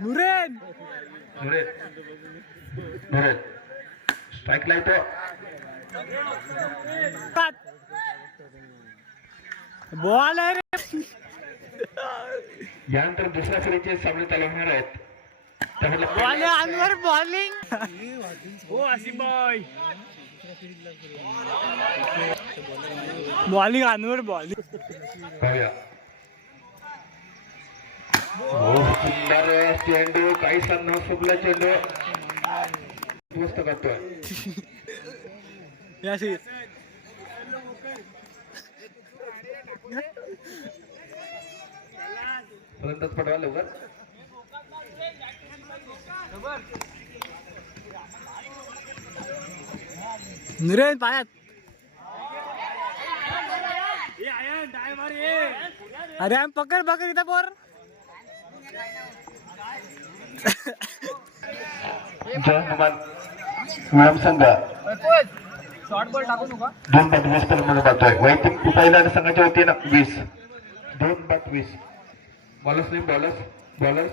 नुरेन स्ट्राईकला येतो. बॉल आहे रे. यानंतर दुसऱ्या फेरीचे सामने चालू होणार आहेत. Ball Anwar bowling. हो आसिफ भाई बॉलिंग अनवर बॉलिंग. पाहूया. सुंदर चेंडू काहीसा न सुकला चेंडू मस्त करतोय. फलंदाज पटवा लवकर. नुरेन पायात. अरे आम पकड इथं पोर. जय हनुमान मॅडम संघ 2-20 पर्यंत जातोय. वैयक्तिक पहिल्या संघाच्या वतीनं 20 2-20. बॉलर्स